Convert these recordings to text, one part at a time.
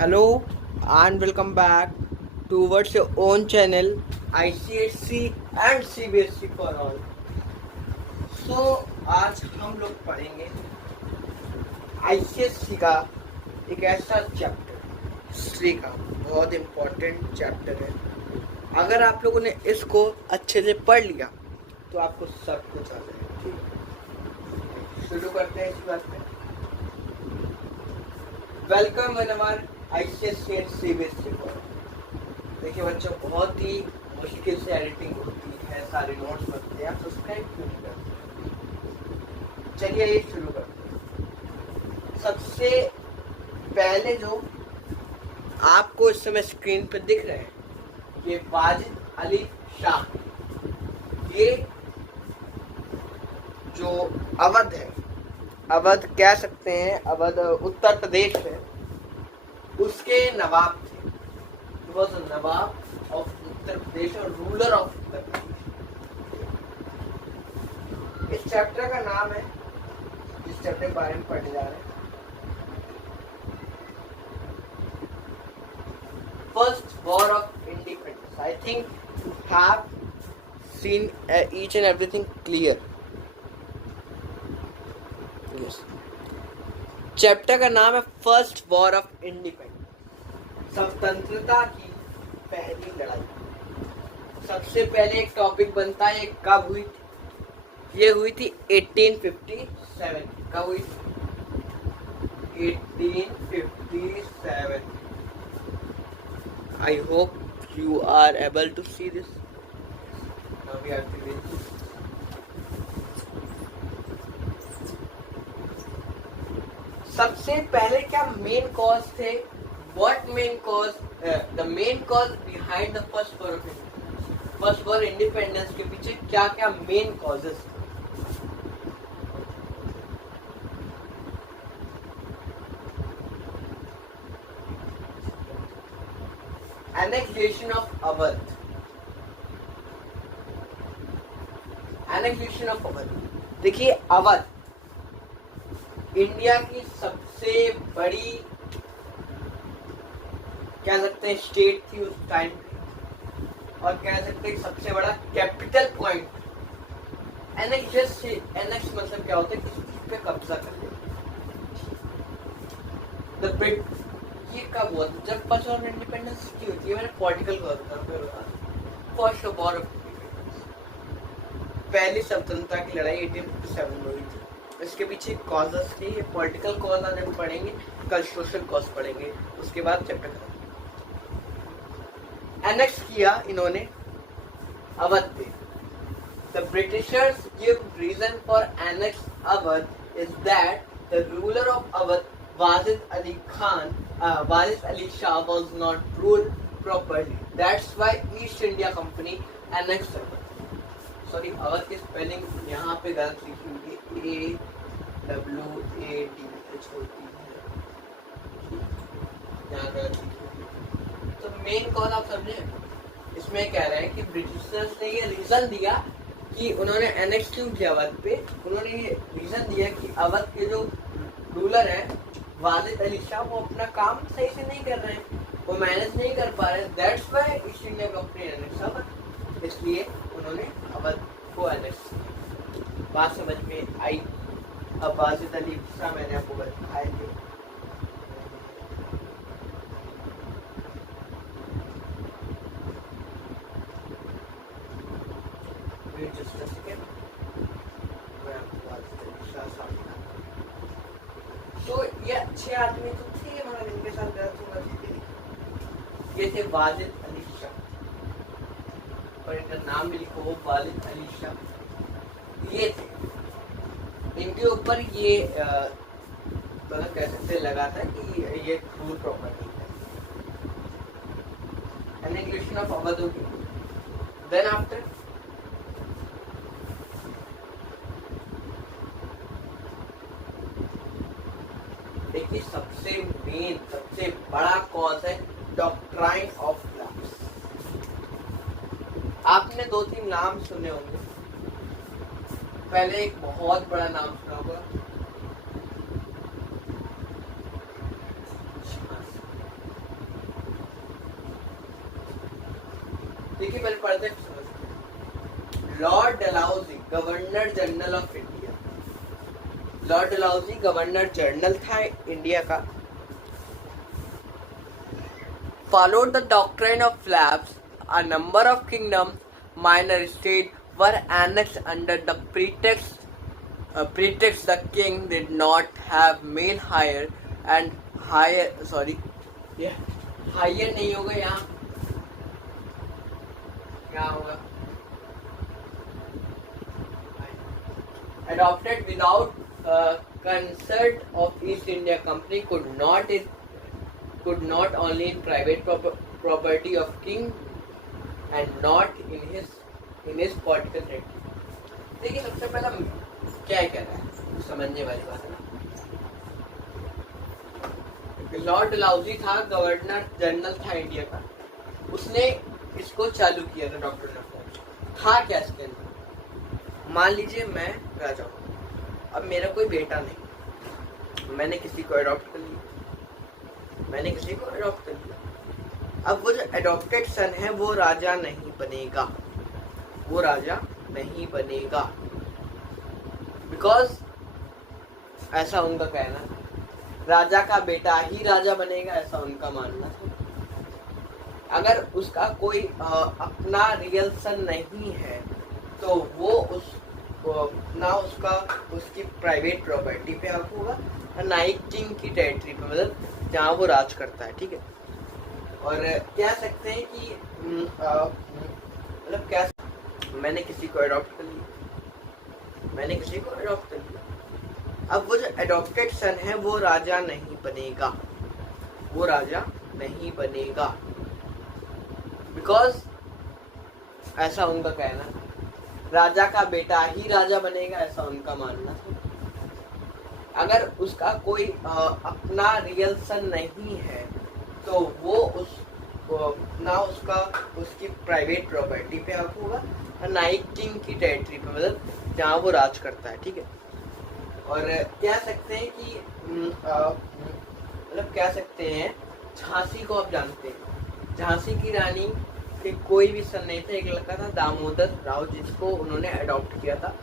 Hello and welcome back towards your own channel ICSC and CBSC for all. So आज हम लोग पढ़ेंगे ICSC का एक ऐसा चैप्टर हिस्ट्री का बहुत इम्पोर्टेंट चैप्टर है। अगर आप लोगों ने इसको अच्छे से पढ़ लिया तो आपको सब कुछ आ जाएगा। ठीक है, शुरू करते हैं इस बात में। Welcome in our ICSC and CBSC पर। देखिए बच्चों, बहुत ही मुश्किल से एडिटिंग होती है, सारे नोट्स बनते हैं, आप सब्सक्राइब क्यों नहीं करते? चलिए ये शुरू करते हैं। सबसे पहले जो आपको इस समय स्क्रीन पर दिख रहे हैं, ये वाजिद अली शाह, ये जो अवध है, अवध कह सकते हैं, अवध उत्तर प्रदेश है, उसके नवाब थे। He was a Nawab of Uttar Pradesh और रूलर ऑफ उत्तर प्रदेश। इस चैप्टर का नाम है, इस चैप्टर के बारे में पढ़ने जा रहे हैं, first war of independence. I think you have seen each and everything clear. Chapter का नाम है फर्स्ट वॉर ऑफ इंडिपेंडेंस, स्वतंत्रता की पहली लड़ाई। सबसे पहले एक टॉपिक बनता है, ये कब हुई थी? ये हुई थी 1857। कब हुई थी? 1857। I hope you are able to see this. Now we have to read this. सबसे पहले क्या मेन कॉज थे? What main cause? The main cause behind the first war of independence. First war independence के पीछे क्या क्या main causes? Annexation of Awadh. Annexation of Awadh. देखिए, Awadh India की सबसे बड़ी कह सकते हैं स्टेट थी उस टाइम पे, और कह सकते हैं सबसे बड़ा कैपिटल पॉइंट। एनेक्स मतलब क्या होता है? किसी चीज पे कब्जा कर लेना। ये कब हुआ था? जब फर्स्ट वॉर इंडिपेंडेंस की होती है, मैंने political first war of independence, पहली स्वतंत्रता की लड़ाई 1857 में हुई थी। इसके पीछे कॉजेस थे, ये पॉलिटिकल कॉज आज हम पढ़ेंगे, कल सोशल कॉज पढ़ेंगे, उसके बाद चैप्टर खत्म। एनेक्स किया इन्होंने अवध पे। The Britishers give reason for annex Awadh is that the ruler of Awadh Wajid Ali Shah was not ruled properly, that's why East India Company annex Awadh. Sorry, Awadh की स्पेलिंग यहाँ पे गलत लिखी हुई है, AWADH होती है, यहाँ गलत लिखी हुई है। तो मेन कॉज आप समझे, इसमें कह रहे हैं कि ब्रिटिशर्स ने ये रीजन दिया कि उन्होंने एनेक्स क्यों किया अवध पे। उन्होंने ये रीजन दिया कि अवध के जो रूलर हैं वाजिद अली शाह, वो अपना काम सही से नहीं कर रहे हैं, वो मैनेज नहीं कर पा रहे हैं, that's why East India Company annex Awadh, इसलिए उन्होंने अवध को एनेक्स किया। बात समझ में आई? अब वाजिद अली शाह मैंने आपको बताया कि तो ये अच्छे आदमी तो थे, मगर इनके साथ गलत हुआ थी। ये थे वाजिद अली शाह, और इनका नाम भी लिखो, वाजिद अली शाह। ये थे, इनके ऊपर ये मतलब कह सकते लगा था कि ये रूल प्रॉपर्टी है। एनेक्सेशन ऑफ अवध होगी। देन आफ्टर देखिए, सबसे बड़ा कॉज है डॉक्ट्राइन ऑफ लैप्स। आपने 2-3 नाम सुने होंगे। पहले एक बहुत बड़ा नाम सुना होगा, देखिए पहले पढ़ते हैं समझते हैं। Lord Dalhousie governor general of India, Lord Dalhousie governor general था इंडिया का। Followed the doctrine of lapse, a number of kingdoms, minor states were annexed under the pretext the king did not have male higher and higher higher नहीं होगा यहाँ, क्या होगा, adopted without consent of East India Company could not only in private property of king and not in his political territory। देखिए सबसे पहला क्या कह रहा है समझने वाली बात है ना। लॉर्ड डलहौजी था गवर्नर जनरल था इंडिया का, उसने इसको चालू किया था डॉक्टर लैप्स। था क्या इसके अंदर, मान लीजिए मैं राजा हूँ, अब मेरा कोई बेटा नहीं, मैंने किसी को अडॉप्ट कर लिया, अब वो जो अडॉप्टेड सन है वो राजा नहीं बनेगा, बिकॉज ऐसा उनका कहना, राजा का बेटा ही राजा बनेगा, ऐसा उनका मानना था। अगर उसका कोई अपना रियल सन नहीं है तो वो उसकी प्राइवेट प्रॉपर्टी पे हक होगा और ना ही किंग की टेरिटरी पे, मतलब जहाँ वो राज करता है, ठीक है। और कह सकते हैं कि मतलब क्या, मैंने किसी को अडॉप्ट कर लिया, अब वो जो अडॉप्टेड सन है वो राजा नहीं बनेगा, बिकॉज ऐसा उनका कहना, राजा का बेटा ही राजा बनेगा, ऐसा उनका मानना था। अगर उसका कोई अपना रियल सन नहीं है तो वो उसकी प्राइवेट प्रॉपर्टी पे हक होगा और ना ही किंग की टेरिटरी पे, मतलब जहाँ वो राज करता है, ठीक है। और कह सकते हैं कि झांसी को आप जानते हैं, झांसी की रानी के कोई भी सन नहीं था, एक लड़का था दामोदर राव जिसको उन्होंने अडॉप्ट किया था,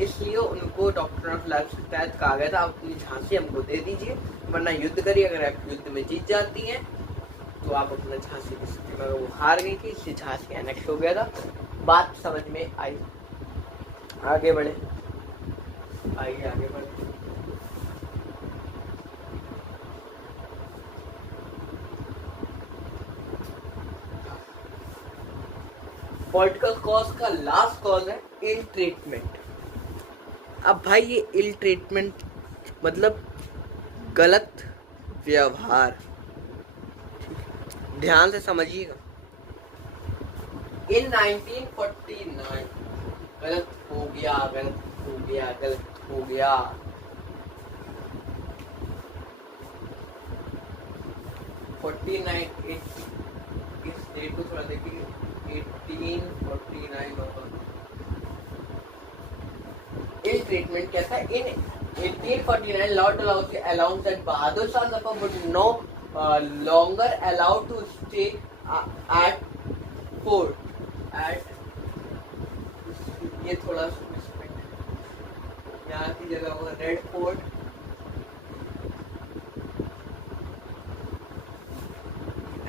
इसलिए उनको डॉक्टर ऑफ लैप्स के तहत कहा गया था आप अपनी झांसी हमको दे दीजिए वरना युद्ध करिए, अगर आप युद्ध में जीत जाती हैं तो आप अपना झांसी की स्थिति में, वो हार गई थी इसलिए झांसी एनेक्स हो गया था। बात समझ में आई, आगे बढ़े। पॉलिटिकल कॉज का लास्ट कॉज है इल ट्रीटमेंट। अब भाई ये इल ट्रीटमेंट मतलब गलत व्यवहार, ध्यान से समझिएगा। इन 1949 गलत हो गया 49 इस डेट को थोड़ा देखिए, 1849 होगा। इल ट्रीटमेंट कैसा है? इन 1849 Lord Dalhousie announced that Bahadur Shah Zafar would no longer allowed to stay at fort ये थोड़ा यहाँ की जगह होगा red fort,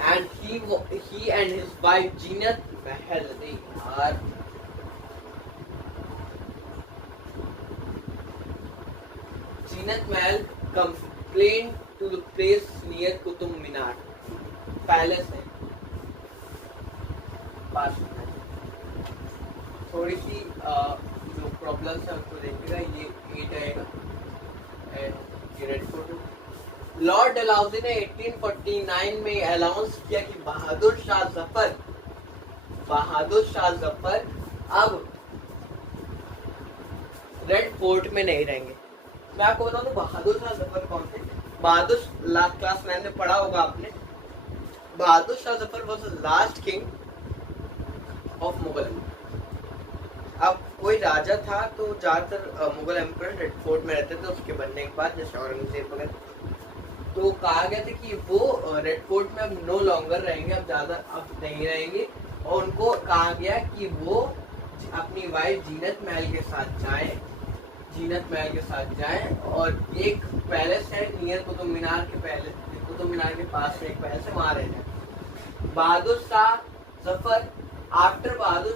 and he and his wife Zeenat Mahal, Zeenat Mahal complained to the place near Qutub Minar, palace है पास में। थोड़ी सी जो प्रॉब्लम्स है उनको देखिएगा, ये 8 आएगा एंड ये रेड फोर्ट। लॉर्ड डलहौजी ने 1849 में अनाउंस किया कि बहादुर शाह जफर अब रेड फोर्ट में नहीं रहेंगे। मैं आपको बता दूं बहादुर शाह जफर कौन थे। बहादुर लास्ट क्लास 9 में पढ़ा होगा आपने। Bahadur Shah Zafar was the last king of Mughal. अब कोई राजा था तो ज्यादातर मुगल एम्परर रेड फोर्ट में रहते थे उसके बनने के बाद, जैसे औरंगजेब वगैरह। तो कहा गया था कि वो रेड फोर्ट में अब नो लॉन्गर रहेंगे, अब ज्यादा अब नहीं रहेंगे, और उनको कहा गया कि वो अपनी वाइफ जीनत महल के साथ जाएं, जीनत महल के साथ जाएं, और एक पैलेस है नियर कुतुब मीनार के पैलेस, कुतुब मीनार के पास में एक पैलेस है, वहां रह जाए। बहादुर शाह जफर, आफ्टर बहादुर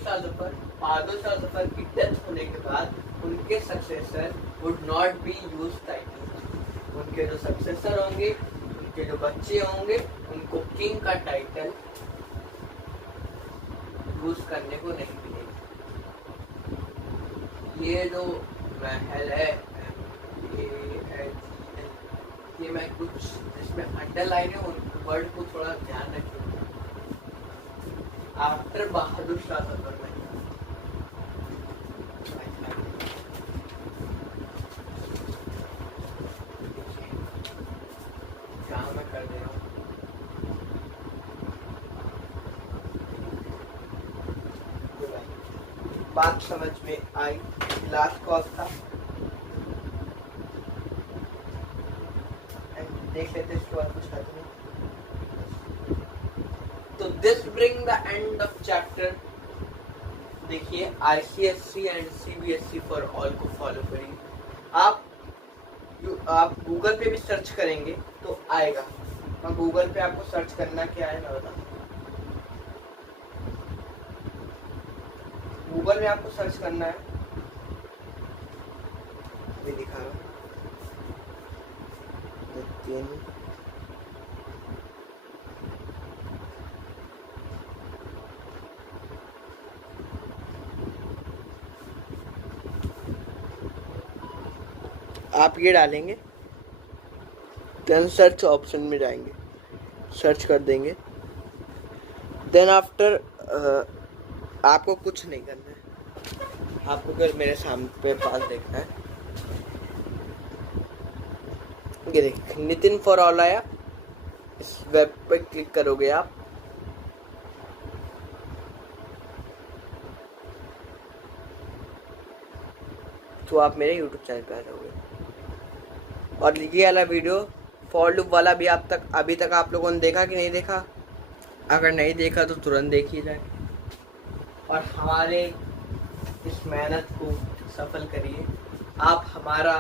शाह जफर की डेथ होने के बाद उनके successor would not be use title, उनके जो सक्सेसर होंगे, उनके जो बच्चे होंगे, उनको किंग का टाइटल यूज करने को नहीं मिलेगा। ये जो महल है, ये मैं कुछ इसमें अंडरलाइन है, उन वर्ड को थोड़ा ध्यान रखिए। आफ्टर बहादुर शाह जफर में जहाँ मैं कर दे रहा हूँ, बात समझ में आई। लास्ट कॉज था, देख लेते इसके बाद कुछ करते हैं। तो this bring the end of chapter. देखिए ICSE and CBSE for all को फॉलो करिए। आप गूगल पे भी सर्च करेंगे तो आएगा। और गूगल पे आपको सर्च करना क्या है मैं बता, गूगल में आपको सर्च करना है, ये दिखा रहा हूँ, आप ये डालेंगे, देन सर्च ऑप्शन में जाएंगे, सर्च कर देंगे, देन आफ्टर आपको कुछ नहीं करना है, आपको केवल मेरे सामने पे पास देखना है। ये देख नितिन फॉर ऑल आया, इस वेब पे क्लिक करोगे आप, तो आप मेरे YouTube चैनल पे आ जाओगे। और ये वाला वीडियो फॉर लूप वाला भी अभी तक आप लोगों ने देखा कि नहीं देखा? अगर नहीं देखा तो तुरंत देखिए जाए और हमारे इस मेहनत को सफल करिए। आप हमारा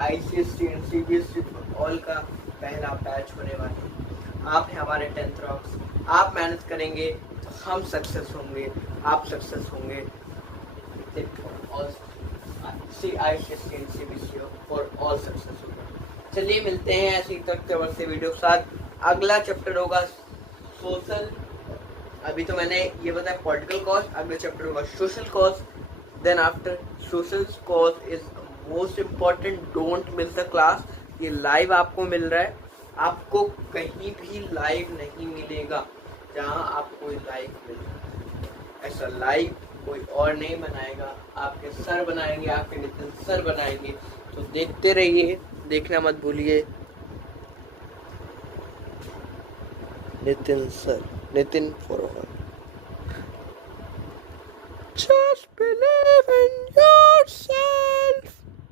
ICSE एंड CBSE ऑल का पहला बैच होने वाले हैं। आप हैं हमारे 10th रॉक्स। आप मेहनत करेंगे तो हम सक्सेस होंगे, आप सक्सेस होंगे। ICSE and CBSE for all success होगा। चलिए मिलते हैं ऐसी तक से वीडियो के साथ। अगला चैप्टर होगा सोशल, अभी तो मैंने ये बताया पॉलिटिकल कॉज, अगला चैप्टर होगा social cause. Then after social cause is most important, don't miss the class. ये लाइव आपको मिल रहा है, आपको कहीं भी लाइव नहीं मिलेगा जहाँ आपको लाइव मिल रहा है। ऐसा लाइव कोई और नहीं बनाएगा, आपके सर बनाएंगे, आपके नितिन सर बनाएंगे। तो देखते रहिए, देखना मत भूलिए। Nitin sir, Nitin for all.